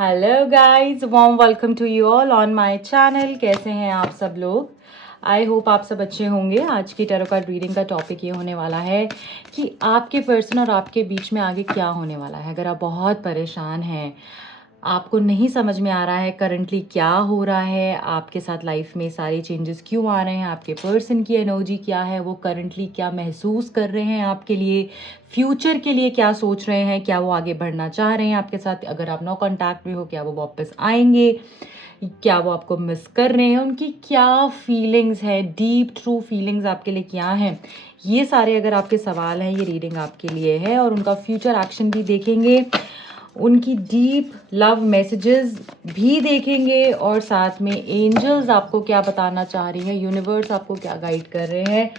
Hello guys, warm welcome to you all on my channel. कैसे हैं आप सब लोग? आई होप आप सब अच्छे होंगे। आज की टैरो कार्ड रीडिंग का टॉपिक ये होने वाला है कि आपके पर्सन और आपके बीच में आगे क्या होने वाला है। अगर आप बहुत परेशान हैं, आपको नहीं समझ में आ रहा है करंटली क्या हो रहा है, आपके साथ लाइफ में सारे चेंजेस क्यों आ रहे हैं, आपके पर्सन की एनर्जी क्या है, वो करंटली क्या महसूस कर रहे हैं आपके लिए, फ्यूचर के लिए क्या सोच रहे हैं, क्या वो आगे बढ़ना चाह रहे हैं आपके साथ, अगर आप नो कांटेक्ट में हो क्या वो वापस आएंगे, क्या वो आपको मिस कर रहे हैं, उनकी क्या फीलिंग्स है, डीप ट्रू फीलिंग्स आपके लिए क्या हैं। ये सारे अगर आपके सवाल हैं, ये रीडिंग आपके लिए है। और उनका फ्यूचर एक्शन भी देखेंगे, उनकी डीप लव मैसेजेस भी देखेंगे, और साथ में एंजल्स आपको क्या बताना चाह रही हैं, यूनिवर्स आपको क्या गाइड कर रहे हैं,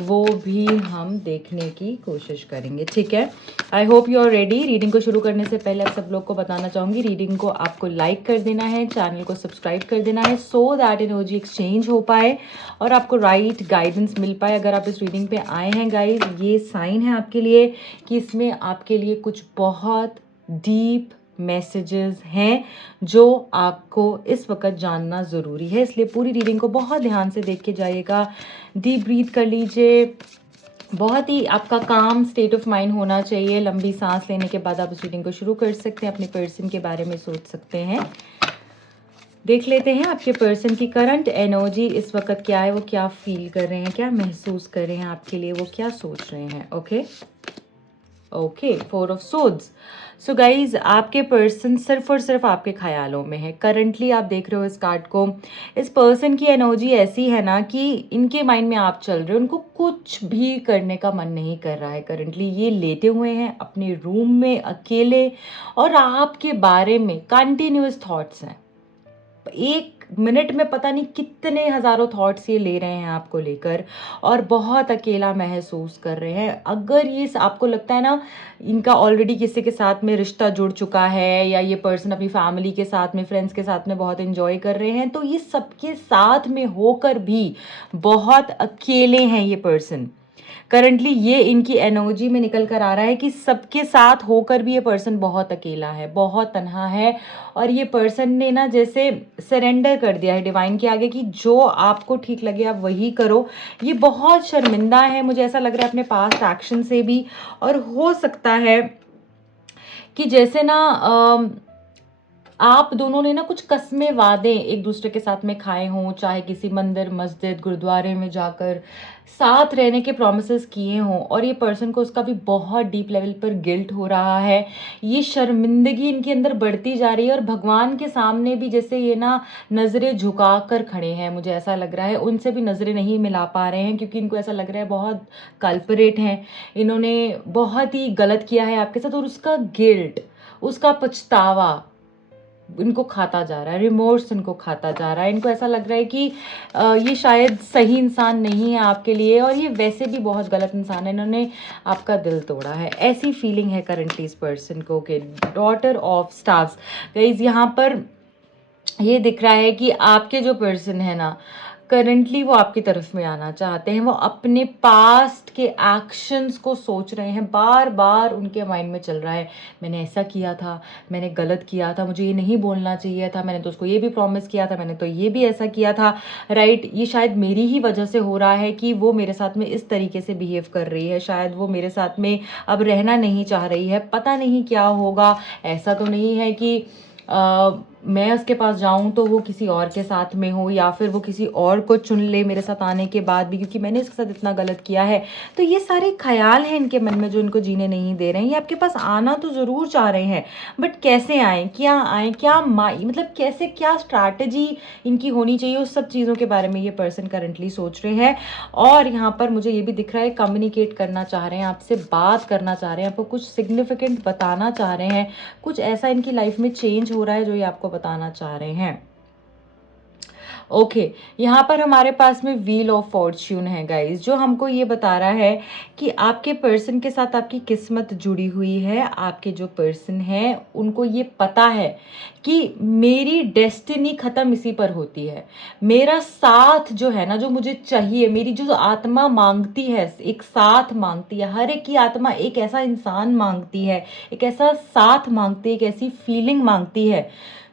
वो भी हम देखने की कोशिश करेंगे। ठीक है, I hope you are ready. Reading को शुरू करने से पहले आप सब लोग को बताना चाहूँगी, रीडिंग को आपको लाइक कर देना है, चैनल को सब्सक्राइब कर देना है, सो दैट एनर्जी एक्सचेंज हो पाए और आपको राइट गाइडेंस मिल पाए। अगर आप इस रीडिंग पे आए हैं गाइज, ये साइन है आपके लिए कि इसमें आपके लिए कुछ बहुत डीप मैसेजेस हैं जो आपको इस वक्त जानना ज़रूरी है। इसलिए पूरी रीडिंग को बहुत ध्यान से देख के जाइएगा। डीप ब्रीथ कर लीजिए, बहुत ही आपका काम स्टेट ऑफ माइंड होना चाहिए। लंबी सांस लेने के बाद आप इस रीडिंग को शुरू कर सकते हैं, अपने पर्सन के बारे में सोच सकते हैं। देख लेते हैं आपके पर्सन की करंट एनर्जी इस वक्त क्या है, वो क्या फील कर रहे हैं, क्या महसूस कर रहे हैं आपके लिए, वो क्या सोच रहे हैं। Okay, 4 of swords. So guys, आपके पर्सन सिर्फ और सिर्फ आपके ख्यालों में है। करंटली आप देख रहे हो इस कार्ड को, इस पर्सन की एनर्जी ऐसी है ना कि इनके माइंड में आप चल रहे हो, उनको कुछ भी करने का मन नहीं कर रहा है। करंटली ये लेटे हुए हैं अपने रूम में अकेले, और आपके बारे में कंटिन्यूअस थॉट्स हैं। एक मिनट में पता नहीं कितने हजारों थॉट्स ये ले रहे हैं आपको लेकर, और बहुत अकेला महसूस कर रहे हैं। अगर ये आपको लगता है ना इनका ऑलरेडी किसी के साथ में रिश्ता जुड़ चुका है, या ये पर्सन अपनी फैमिली के साथ में, फ्रेंड्स के साथ में बहुत एंजॉय कर रहे हैं, तो ये सबके साथ में होकर भी बहुत अकेले हैं ये पर्सन। करंटली ये इनकी एनर्जी में निकल कर आ रहा है कि सबके साथ होकर भी ये पर्सन बहुत अकेला है, बहुत तन्हा है। और ये पर्सन ने ना जैसे सरेंडर कर दिया है डिवाइन के आगे कि जो आपको ठीक लगे आप वही करो। ये बहुत शर्मिंदा है, मुझे ऐसा लग रहा है अपने पास्ट एक्शन से भी। और हो सकता है कि जैसे ना आप दोनों ने ना कुछ कस्में वादे एक दूसरे के साथ में खाए हों, चाहे किसी मंदिर, मस्जिद, गुरुद्वारे में जाकर साथ रहने के प्रॉमिसेस किए हों, और ये पर्सन को उसका भी बहुत डीप लेवल पर गिल्ट हो रहा है। ये शर्मिंदगी इनके अंदर बढ़ती जा रही है, और भगवान के सामने भी जैसे ये ना नज़रें झुका कर खड़े हैं, मुझे ऐसा लग रहा है। उनसे भी नज़रें नहीं मिला पा रहे हैं, क्योंकि इनको ऐसा लग रहा है बहुत कल्परेट हैं, इन्होंने बहुत ही गलत किया है आपके साथ, और उसका गिल्ट, उसका पछतावा इनको खाता जा रहा है, रिमोर्स इनको खाता जा रहा है। इनको ऐसा लग रहा है कि ये शायद सही इंसान नहीं है आपके लिए, और ये वैसे भी बहुत गलत इंसान है, इन्होंने आपका दिल तोड़ा है। ऐसी फीलिंग है करंटली इस पर्सन को। कि डॉटर ऑफ स्टार्स गाइस, यहाँ पर ये दिख रहा है कि आपके जो पर्सन है ना, करंटली वो आपकी तरफ में आना चाहते हैं। वो अपने पास्ट के एक्शंस को सोच रहे हैं, बार बार उनके माइंड में चल रहा है, मैंने ऐसा किया था, मैंने गलत किया था, मुझे ये नहीं बोलना चाहिए था, मैंने तो उसको ये भी प्रॉमिस किया था, मैंने तो ये भी ऐसा किया था, राइट। ये शायद मेरी ही वजह से हो रहा है कि वो मेरे साथ में इस तरीके से बिहेव कर रही है, शायद वो मेरे साथ में अब रहना नहीं चाह रही है, पता नहीं क्या होगा। ऐसा तो नहीं है कि मैं उसके पास जाऊं तो वो किसी और के साथ में हो, या फिर वो किसी और को चुन ले मेरे साथ आने के बाद भी, क्योंकि मैंने इसके साथ इतना गलत किया है। तो ये सारे ख्याल हैं इनके मन में जो इनको जीने नहीं दे रहे हैं। ये आपके पास आना तो ज़रूर चाह रहे हैं, बट कैसे आएँ, क्या आएँ, क्या मतलब कैसे, क्या स्ट्रैटेजी इनकी होनी चाहिए, उस सब चीज़ों के बारे में ये पर्सन करंटली सोच रहे हैं। और यहाँ पर मुझे ये भी दिख रहा है कम्युनिकेट करना चाह रहे हैं आपसे, बात करना चाह रहे हैं, आपको कुछ सिग्निफिकेंट बताना चाह रहे हैं, कुछ ऐसा इनकी लाइफ में चेंज हो रहा है जो ये आपको बताना चाह रहे हैं। ओके, यहाँ पर हमारे पास में व्हील ऑफ फॉर्च्यून है गाइस, जो हमको ये बता रहा है कि आपके पर्सन के साथ आपकी किस्मत जुड़ी हुई है। आपके जो पर्सन है उनको ये पता है कि मेरी डेस्टिनी ख़त्म इसी पर होती है। मेरा साथ जो है ना, जो मुझे चाहिए, मेरी जो आत्मा मांगती है, एक साथ मांगती है। हर एक की आत्मा एक ऐसा इंसान मांगती है, एक ऐसा साथ मांगती है, एक ऐसी फीलिंग मांगती है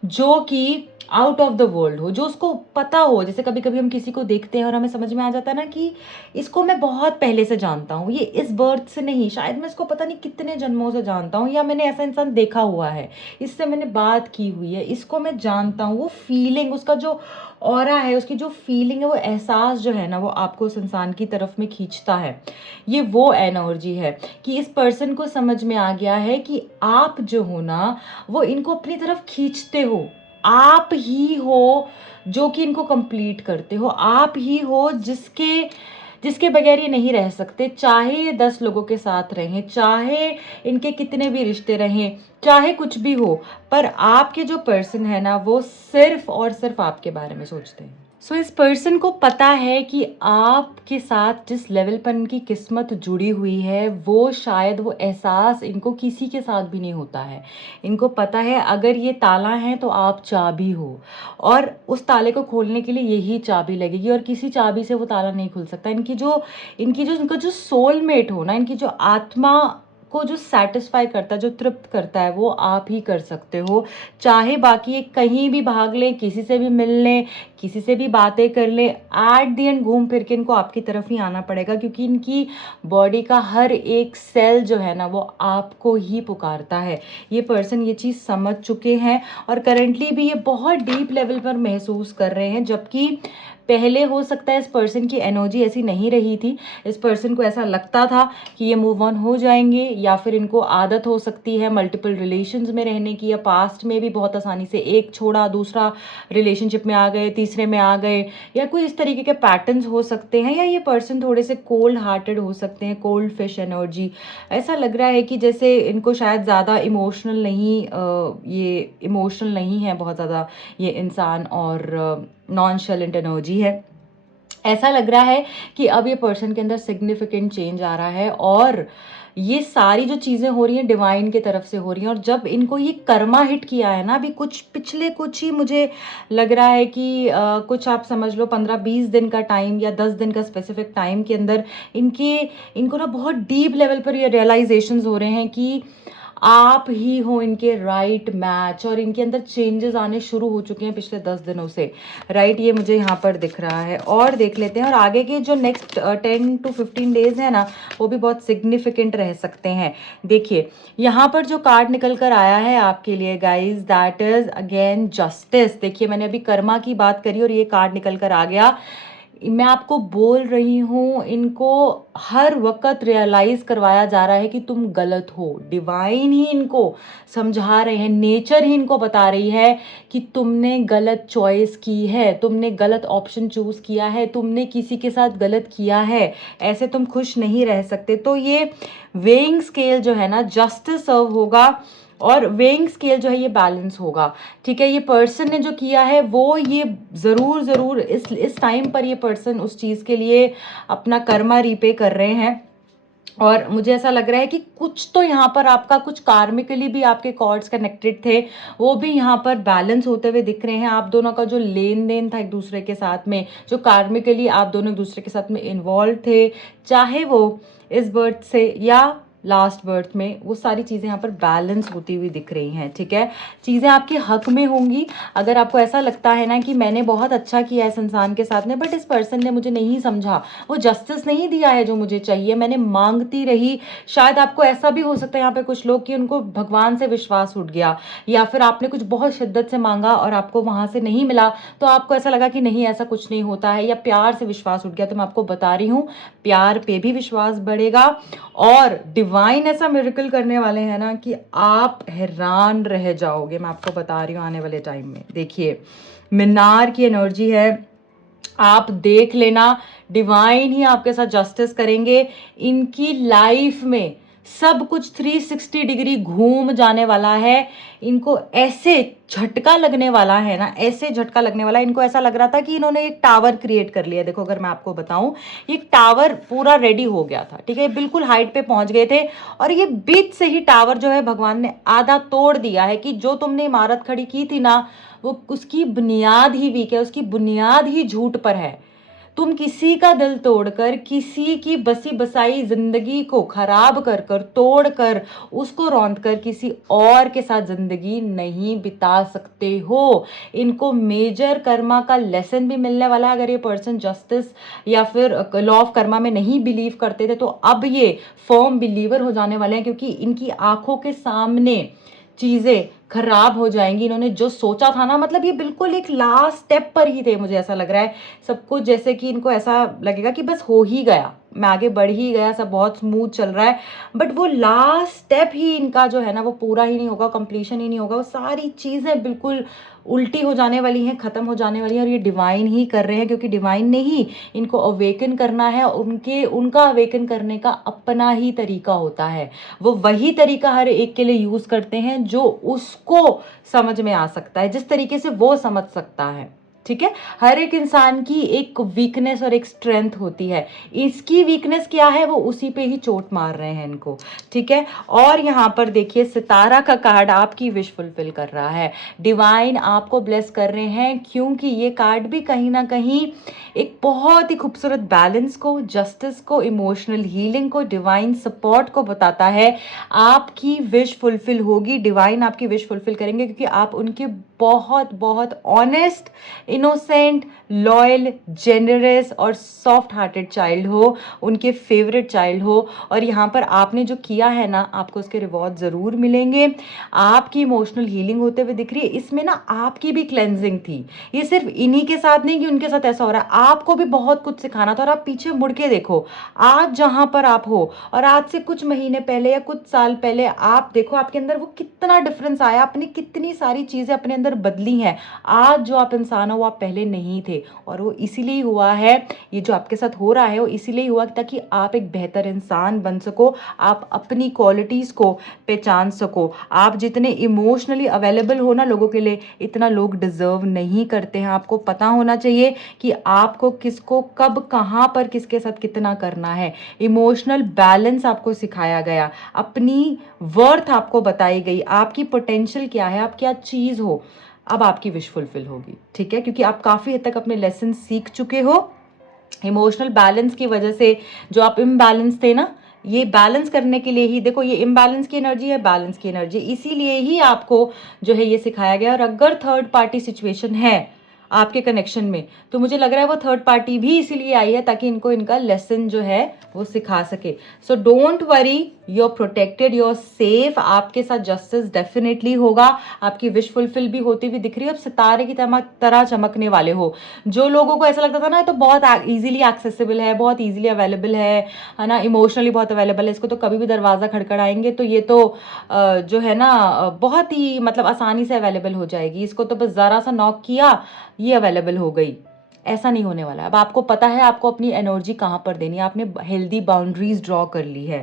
जो कि आउट ऑफ द वर्ल्ड हो, जो उसको पता हो। जैसे कभी कभी हम किसी को देखते हैं और हमें समझ में आ जाता है ना कि इसको मैं बहुत पहले से जानता हूँ, ये इस बर्थ से नहीं, शायद मैं इसको पता नहीं कितने जन्मों से जानता हूँ, या मैंने ऐसा इंसान देखा हुआ है, इससे मैंने बात की हुई है, इसको मैं जानता हूँ। वो फीलिंग, उसका जो ऑरा है, उसकी जो फीलिंग है, वो एहसास जो है ना, वो आपको उस इंसान की तरफ में खींचता है। ये वो एनर्जी है कि इस पर्सन को समझ में आ गया है कि आप जो हो ना, वो इनको अपनी तरफ खींचते हो। आप ही हो जो कि इनको कंप्लीट करते हो। आप ही हो जिसके जिसके बगैर ये नहीं रह सकते। चाहे ये 10 लोगों के साथ रहें, चाहे इनके कितने भी रिश्ते रहें, चाहे कुछ भी हो, पर आपके जो पर्सन है ना, वो सिर्फ और सिर्फ आपके बारे में सोचते हैं। सो इस पर्सन को पता है कि आपके साथ जिस लेवल पर इनकी किस्मत जुड़ी हुई है, वो शायद वो एहसास इनको किसी के साथ भी नहीं होता है। इनको पता है अगर ये ताला है तो आप चाबी हो, और उस ताले को खोलने के लिए यही चाबी लगेगी, और किसी चाबी से वो ताला नहीं खुल सकता। इनका जो सोलमेट हो ना, इनकी जो आत्मा को जो सेटिस्फाई करता है, जो तृप्त करता है, वो आप ही कर सकते हो। चाहे बाकी ये कहीं भी भाग लें, किसी से भी मिल लें, किसी से भी बातें कर लें, एट दी एंड घूम फिर के इनको आपकी तरफ ही आना पड़ेगा, क्योंकि इनकी बॉडी का हर एक सेल जो है ना, वो आपको ही पुकारता है। ये पर्सन ये चीज़ समझ चुके हैं और करंटली भी ये बहुत डीप लेवल पर महसूस कर रहे हैं। जबकि पहले हो सकता है इस पर्सन की एनर्जी ऐसी नहीं रही थी। इस पर्सन को ऐसा लगता था कि ये मूव ऑन हो जाएंगे, या फिर इनको आदत हो सकती है मल्टीपल रिलेशंस में रहने की, या पास्ट में भी बहुत आसानी से एक छोड़ा, दूसरा रिलेशनशिप में आ गए, तीसरे में आ गए, या कोई इस तरीके के पैटर्न्स हो सकते हैं। या ये पर्सन थोड़े से कोल्ड हार्टेड हो सकते हैं, कोल्ड फिश एनर्जी। ऐसा लग रहा है कि जैसे इनको शायद ज़्यादा इमोशनल नहीं, ये इमोशनल नहीं है बहुत ज़्यादा ये इंसान, और नॉनशैलेंट एनर्जी है। ऐसा लग रहा है कि अब ये पर्सन के अंदर सिग्निफिकेंट चेंज आ रहा है, और ये सारी जो चीज़ें हो रही हैं डिवाइन की तरफ से हो रही हैं। और जब इनको ये कर्मा हिट किया है ना, अभी पिछले कुछ ही मुझे लग रहा है कि कुछ आप समझ लो 15-20 दिन का टाइम या 10 दिन का स्पेसिफिक टाइम के अंदर इनको ना बहुत डीप लेवल पर ये रियलाइजेशंस हो रहे हैं कि आप ही हो इनके राइट मैच, और इनके अंदर चेंजेस आने शुरू हो चुके हैं पिछले 10 दिनों से। राइट, ये मुझे यहाँ पर दिख रहा है। और देख लेते हैं, और आगे के जो नेक्स्ट 10 to 15 डेज है ना, वो भी बहुत सिग्निफिकेंट रह सकते हैं। देखिए यहाँ पर जो कार्ड निकल कर आया है आपके लिए guys, that is again justice. देखिए मैंने अभी कर्मा की बात करी और ये कार्ड निकल कर आ गया। मैं आपको बोल रही हूँ, इनको हर वक्त रियलाइज करवाया जा रहा है कि तुम गलत हो। डिवाइन ही इनको समझा रहे हैं, नेचर ही इनको बता रही है कि तुमने गलत चॉइस की है, तुमने गलत ऑप्शन चूज किया है, तुमने किसी के साथ गलत किया है, ऐसे तुम खुश नहीं रह सकते। तो ये वेइंग स्केल जो है ना, जस्टिस सर्व होगा, और वेइंग स्केल जो है ये बैलेंस होगा। ठीक है, ये पर्सन ने जो किया है वो ये ज़रूर इस टाइम पर ये पर्सन उस चीज़ के लिए अपना कर्मा रीपे कर रहे हैं। और मुझे ऐसा लग रहा है कि कुछ तो यहाँ पर आपका कुछ कार्मिकली भी आपके कॉर्ड्स कनेक्टेड थे, वो भी यहाँ पर बैलेंस होते हुए दिख रहे हैं। आप दोनों का जो लेन देन था एक दूसरे के साथ में, जो कार्मिकली आप दोनों एक दूसरे के साथ में इन्वॉल्व थे, चाहे वो इस बर्थ से या लास्ट बर्थ में, वो सारी चीज़ें यहाँ पर बैलेंस होती हुई दिख रही हैं। ठीक है, चीज़ें आपके हक में होंगी। अगर आपको ऐसा लगता है ना कि मैंने बहुत अच्छा किया इस इंसान के साथ में, बट इस पर्सन ने मुझे नहीं समझा, वो जस्टिस नहीं दिया है जो मुझे चाहिए, मैंने मांगती रही। शायद आपको ऐसा भी हो सकता है यहाँ पे कुछ लोग कि उनको भगवान से विश्वास उठ गया, या फिर आपने कुछ बहुत शिद्दत से मांगा और आपको वहाँ से नहीं मिला, तो आपको ऐसा लगा कि नहीं ऐसा कुछ नहीं होता है, या प्यार से विश्वास उठ गया। तो मैं आपको बता रही हूँ, प्यार पे भी विश्वास बढ़ेगा, और डिवाइन ऐसा मिरेकल करने वाले हैं ना कि आप हैरान रह जाओगे। मैं आपको बता रही हूँ आने वाले टाइम में। देखिए मीनार की एनर्जी है, आप देख लेना, डिवाइन ही आपके साथ जस्टिस करेंगे। इनकी लाइफ में सब कुछ 360 डिग्री घूम जाने वाला है। इनको ऐसे झटका लगने वाला है ना, ऐसे झटका लगने वाला है। इनको ऐसा लग रहा था कि इन्होंने एक टावर क्रिएट कर लिया। देखो अगर मैं आपको बताऊं, ये टावर पूरा रेडी हो गया था, ठीक है, बिल्कुल हाइट पे पहुंच गए थे, और ये बीच से ही टावर जो है भगवान ने आधा तोड़ दिया है कि जो तुमने इमारत खड़ी की थी ना, वो उसकी बुनियाद ही वीक है, उसकी बुनियाद ही झूठ पर है। तुम किसी का दिल तोड़कर, किसी की बसी बसाई जिंदगी को खराब कर कर, तोड़ कर, उसको रौंद कर किसी और के साथ जिंदगी नहीं बिता सकते हो। इनको मेजर कर्मा का लेसन भी मिलने वाला है। अगर ये पर्सन जस्टिस या फिर लॉ ऑफ कर्मा में नहीं बिलीव करते थे, तो अब ये फर्म बिलीवर हो जाने वाले हैं, क्योंकि इनकी आंखों के सामने चीजें खराब हो जाएंगी। इन्होंने जो सोचा था ना, मतलब ये बिल्कुल एक लास्ट स्टेप पर ही थे, मुझे ऐसा लग रहा है सब कुछ, जैसे कि इनको ऐसा लगेगा कि बस हो ही गया, मैं आगे बढ़ ही गया, सब बहुत स्मूथ चल रहा है, बट वो लास्ट स्टेप ही इनका जो है ना, वो पूरा ही नहीं होगा, कंप्लीशन ही नहीं होगा। वो सारी चीजें बिल्कुल उल्टी हो जाने वाली हैं, खत्म हो जाने वाली हैं, और ये डिवाइन ही कर रहे हैं, क्योंकि डिवाइन ने ही इनको अवेकन करना है। उनका अवेकन करने का अपना ही तरीका होता है। वो वही तरीका हर एक के लिए यूज करते हैं जो उसको समझ में आ सकता है, जिस तरीके से वो समझ सकता है, ठीक है। हर एक इंसान की एक वीकनेस और एक स्ट्रेंथ होती है। इसकी वीकनेस क्या है, वो उसी पे ही चोट मार रहे हैं इनको, ठीक है। और यहाँ पर देखिए, सितारा का कार्ड आपकी विश फुलफिल कर रहा है। डिवाइन आपको ब्लेस कर रहे हैं, क्योंकि ये कार्ड भी कहीं ना कहीं एक बहुत ही खूबसूरत बैलेंस को, जस्टिस को, इमोशनल हीलिंग को, डिवाइन सपोर्ट को बताता है। आपकी विश फुलफिल होगी, डिवाइन आपकी विश फुलफिल करेंगे, क्योंकि आप उनके बहुत बहुत ऑनेस्ट, इनोसेंट, लॉयल, जेनरस और सॉफ्ट हार्टेड चाइल्ड हो, उनके फेवरेट चाइल्ड हो। और यहाँ पर आपने जो किया है ना, आपको उसके रिवॉर्ड जरूर मिलेंगे। आपकी इमोशनल हीलिंग होते हुए दिख रही है। इसमें ना आपकी भी क्लेंजिंग थी। ये सिर्फ इन्हीं के साथ नहीं कि उनके साथ ऐसा हो रहा है, आपको भी बहुत कुछ सिखाना था। और आप पीछे मुड़ के देखो, आज जहां पर आप हो और आज से कुछ महीने पहले या कुछ साल पहले, आप देखो आपके अंदर वो कितना डिफरेंस आया, आपने कितनी सारी चीजें अपने अंदर बदली हैं। आज जो आप इंसान हो, वो आप पहले नहीं थे, और वो इसीलिए हुआ है, ये जो आपके साथ हो रहा है वो इसीलिए हुआ ताकि आप एक बेहतर इंसान बन सको, आप अपनी क्वालिटीज को पहचान सको। आप जितने इमोशनली अवेलेबल हो ना लोगों के लिए, इतना लोग डिजर्व नहीं करते हैं। आपको पता होना चाहिए कि आपको किसको कब कहां पर किसके साथ कितना करना है। इमोशनल बैलेंस आपको सिखाया गया, अपनी वर्थ आपको बताई गई, आपकी पोटेंशियल क्या है, आप क्या चीज हो। अब आपकी विश फुलफिल होगी, ठीक है, क्योंकि आप काफी हद तक अपने लेसन सीख चुके हो। इमोशनल बैलेंस की वजह से जो आप इम्बैलेंस थे ना, ये बैलेंस करने के लिए ही, देखो ये इम्बैलेंस की एनर्जी है, बैलेंस की एनर्जी, इसीलिए ही आपको जो है ये सिखाया गया। और अगर थर्ड पार्टी सिचुएशन है आपके कनेक्शन में, तो मुझे लग रहा है वो थर्ड पार्टी भी इसीलिए आई है ताकि इनको इनका लेसन जो है वो सिखा सके। So don't worry, you are protected, you are safe. आपके साथ जस्टिस डेफिनेटली होगा। आपकी विश फुलफिल भी होती हुई दिख रही है। अब सितारे की तरह चमकने वाले हो। जो लोगों को ऐसा लगता था ना तो बहुत इजीली एक्सेसिबल है, बहुत इजीली अवेलेबल है ना, इमोशनली बहुत अवेलेबल है, इसको तो कभी भी दरवाजा खड़खड़ाएंगे तो ये तो जो है ना बहुत ही मतलब आसानी से अवेलेबल हो जाएगी, इसको तो बस जरा सा नॉक किया, ये अवेलेबल हो गई। ऐसा नहीं होने वाला है। अब आपको पता है आपको अपनी एनर्जी कहां पर देनी है, आपने हेल्दी बाउंड्रीज ड्रॉ कर ली है,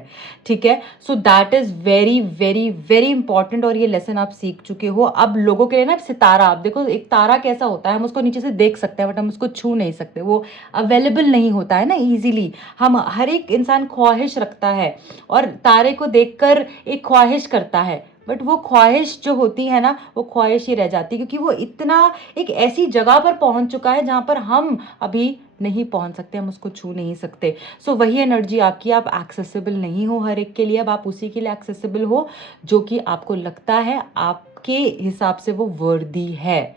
ठीक है। So that is very very very important, और ये लेसन आप सीख चुके हो। अब लोगों के लिए ना सितारा, आप देखो एक तारा कैसा होता है, हम उसको नीचे से देख सकते हैं बट हम उसको छू नहीं सकते, वो अवेलेबल नहीं होता है ना इजीली। हम हर एक इंसान ख्वाहिश रखता है और तारे को देखकर एक ख्वाहिश करता है, बट वो ख्वाहिश जो होती है ना, वो ख्वाहिश ही रह जाती है, क्योंकि वो इतना एक ऐसी जगह पर पहुंच चुका है जहां पर हम अभी नहीं पहुंच सकते, हम उसको छू नहीं सकते। सो वही एनर्जी आपकी, आप एक्सेसिबल नहीं हो हर एक के लिए, अब आप उसी के लिए एक्सेसिबल हो जो कि आपको लगता है आपके हिसाब से वो वर्दी है,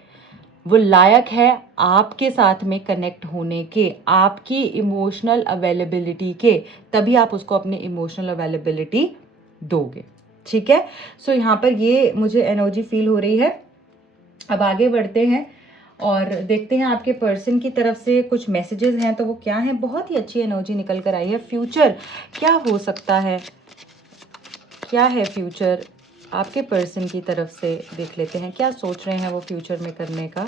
वो लायक है आपके साथ में कनेक्ट होने के, आपकी इमोशनल अवेलेबिलिटी के, तभी आप उसको अपनी इमोशनल अवेलेबिलिटी दोगे, ठीक है। सो यहाँ पर ये मुझे एनर्जी फील हो रही है। अब आगे बढ़ते हैं और देखते हैं आपके पर्सन की तरफ से कुछ मैसेजेस हैं तो वो क्या हैं। बहुत ही अच्छी एनर्जी निकल कर आई है। फ्यूचर क्या हो सकता है, क्या है फ्यूचर आपके पर्सन की तरफ से, देख लेते हैं क्या सोच रहे हैं वो फ्यूचर में करने का।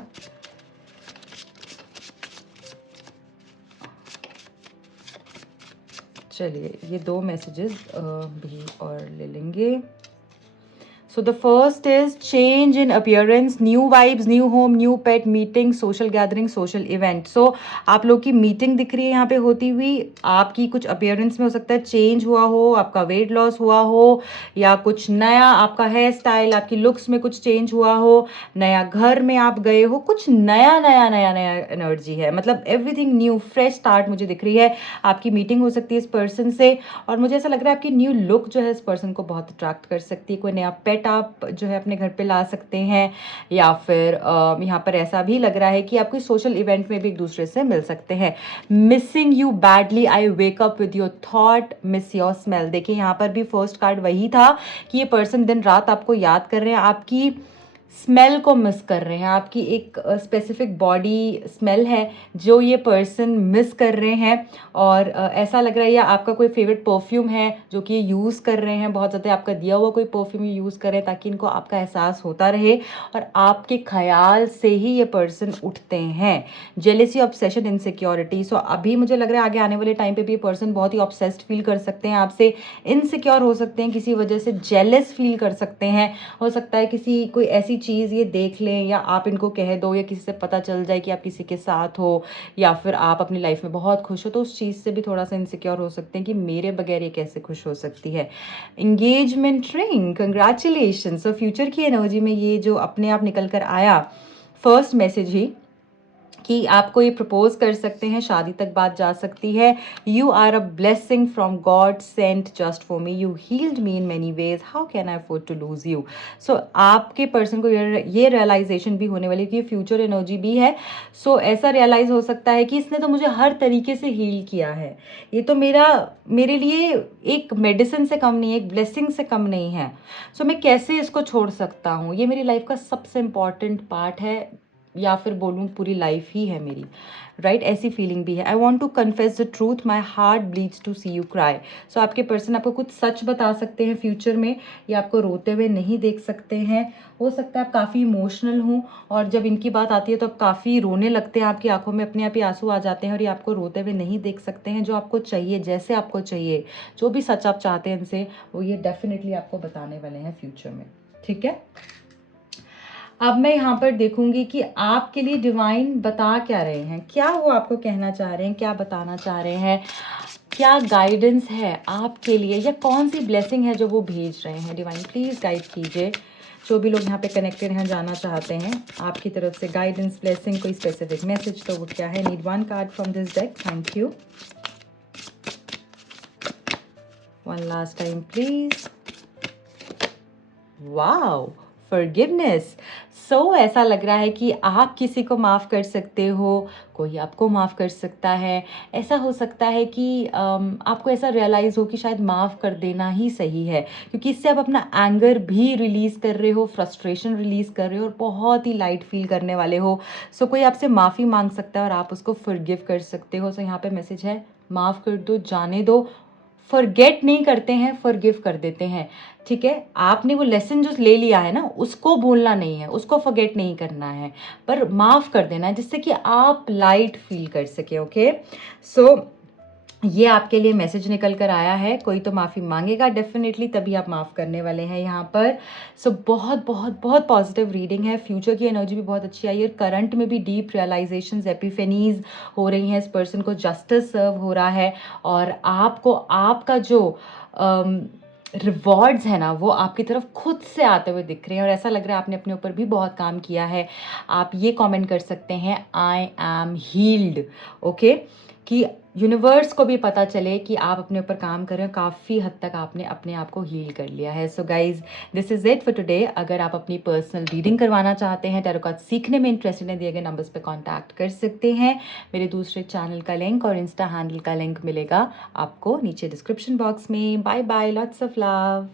चलिए ये 2 मैसेजेस भी और ले लेंगे। So the first is change in appearance, new vibes, new home, new pet, meeting, social gathering, social event. So आप लोग की मीटिंग दिख रही है यहाँ पे होती हुई। आपकी कुछ अपीयरेंस में हो सकता है चेंज हुआ हो, आपका वेट लॉस हुआ हो, या कुछ नया आपका हेयर स्टाइल, आपकी लुक्स में कुछ चेंज हुआ हो, नया घर में आप गए हो, कुछ नया नया नया नया एनर्जी है। मतलब एवरीथिंग न्यू, फ्रेश स्टार्ट मुझे दिख रही है। आपकी मीटिंग हो सकती है इस पर्सन से, और मुझे ऐसा लग रहा है आपकी न्यू लुक जो है इस पर्सन को बहुत अट्रैक्ट कर सकती है। कोई नया पेट आप जो है अपने घर पे ला सकते हैं, या फिर यहाँ पर ऐसा भी लग रहा है कि आप कोई सोशल इवेंट में भी एक दूसरे से मिल सकते हैं। Missing you badly, I wake up with your thought, miss your smell. देखिए यहाँ पर भी फर्स्ट कार्ड वही था कि ये पर्सन दिन रात आपको याद कर रहे हैं, आपकी स्मेल को मिस कर रहे हैं। आपकी एक स्पेसिफिक बॉडी स्मेल है जो ये पर्सन मिस कर रहे हैं, और ऐसा लग रहा है या आपका कोई फेवरेट परफ्यूम है जो कि ये यूज़ कर रहे हैं, बहुत ज़्यादा आपका दिया हुआ कोई परफ्यूम ये यूज़ कर रहे हैं ताकि इनको आपका एहसास होता रहे, और आपके ख्याल से ही ये पर्सन उठते हैं। Jealousy, obsession, insecurity. सो अभी मुझे लग रहा है आगे आने वाले टाइम पे भी ये पर्सन बहुत ही ऑब्सेस्ड फील कर सकते हैं आपसे, इनसिक्योर हो सकते हैं किसी वजह से, जेलस फील कर सकते हैं। हो सकता है किसी कोई ऐसी चीज़ ये देख लें, या आप इनको कह दो, या किसी से पता चल जाए कि आप किसी के साथ हो, या फिर आप अपनी लाइफ में बहुत खुश हो, तो उस चीज़ से भी थोड़ा सा इनसिक्योर हो सकते हैं कि मेरे बगैर ये कैसे खुश हो सकती है। Engagement ring, congratulation. So future की एनर्जी में ये जो अपने आप निकल कर आया फर्स्ट मैसेज ही कि आपको ये प्रपोज कर सकते हैं, शादी तक बात जा सकती है। You are a blessing from God sent just for me, you healed me in many ways, how can I afford to lose you. So आपके पर्सन को ये रियलाइजेशन भी होने वाली कि फ्यूचर एनर्जी भी है। सो ऐसा रियलाइज हो सकता है कि इसने तो मुझे हर तरीके से हील किया है, ये तो मेरे लिए एक मेडिसिन से कम नहीं है, एक ब्लेसिंग से कम नहीं है। सो मैं कैसे इसको छोड़ सकता हूँ, ये मेरी लाइफ का सबसे इम्पॉर्टेंट पार्ट है, या फिर बोलूँ पूरी लाइफ ही है मेरी, राइट? ऐसी फीलिंग भी है। I want to confess the truth, my heart bleeds to see you cry. So आपके पर्सन आपको कुछ सच बता सकते हैं फ्यूचर में, या आपको रोते हुए नहीं देख सकते हैं। हो सकता है आप काफ़ी इमोशनल हों, और जब इनकी बात आती है तो आप काफ़ी रोने लगते हैं, आपकी आंखों में अपने आप ही आंसू आ जाते हैं, और ये आपको रोते हुए नहीं देख सकते हैं। जो आपको चाहिए, जैसे आपको चाहिए, जो भी सच आप चाहते हैं इनसे, वो ये डेफिनेटली आपको बताने वाले हैं फ्यूचर में, ठीक है? अब मैं यहाँ पर देखूंगी कि आपके लिए डिवाइन बता क्या रहे हैं, क्या वो आपको कहना चाह रहे हैं, क्या बताना चाह रहे हैं, क्या गाइडेंस है आपके लिए, या कौन सी ब्लेसिंग है जो वो भेज रहे हैं। डिवाइन प्लीज़ गाइड कीजिए जो भी लोग यहाँ पे कनेक्टेड हैं, जाना चाहते हैं आपकी तरफ से गाइडेंस, ब्लेसिंग, कोई स्पेसिफिक मैसेज, तो वो क्या है। Need one card from this deck, thank you. One last time please. Wow, forgiveness. So ऐसा लग रहा है कि आप किसी को माफ़ कर सकते हो, कोई आपको माफ़ कर सकता है। ऐसा हो सकता है कि आपको ऐसा रियलाइज़ हो कि शायद माफ़ कर देना ही सही है, क्योंकि इससे आप अपना एंगर भी रिलीज़ कर रहे हो, फ्रस्ट्रेशन रिलीज़ कर रहे हो, और बहुत ही लाइट फील करने वाले हो। सो कोई आपसे माफ़ी मांग सकता है और आप उसको फॉरगिव कर सकते हो। सो यहाँ पे मैसेज है, माफ़ कर दो, जाने दो। फॉरगेट नहीं करते हैं, फॉरगिव कर देते हैं, ठीक है? आपने वो लेसन जो ले लिया है ना, उसको भूलना नहीं है, उसको फॉरगेट नहीं करना है, पर माफ़ कर देना है, जिससे कि आप लाइट फील कर सके। ओके, सो ये आपके लिए मैसेज निकल कर आया है। कोई तो माफ़ी मांगेगा डेफिनेटली, तभी आप माफ़ करने वाले हैं यहाँ पर। सो बहुत बहुत बहुत पॉजिटिव रीडिंग है। फ्यूचर की एनर्जी भी बहुत अच्छी आई है। करंट में भी डीप रियलाइजेशंस, एपिफेनीज हो रही हैं। इस पर्सन को जस्टिस सर्व हो रहा है, और आपको आपका जो रिवॉर्ड्स है ना, वो आपकी तरफ खुद से आते हुए दिख रहे हैं, और ऐसा लग रहा है आपने अपने ऊपर भी बहुत काम किया है। आप ये कमेंट कर सकते हैं, आई एम हील्ड। ओके, कि यूनिवर्स को भी पता चले कि आप अपने ऊपर काम कर रहे हो, काफ़ी हद तक आपने अपने आप को हील कर लिया है। So guys, this is it for today. अगर आप अपनी पर्सनल रीडिंग करवाना चाहते हैं, टैरो कार्ड सीखने में इंटरेस्टेड हैं, दिए गए नंबर्स पे कांटेक्ट कर सकते हैं। मेरे दूसरे चैनल का लिंक और इंस्टा हैंडल का लिंक मिलेगा आपको नीचे डिस्क्रिप्शन बॉक्स में। Bye bye, lots of love.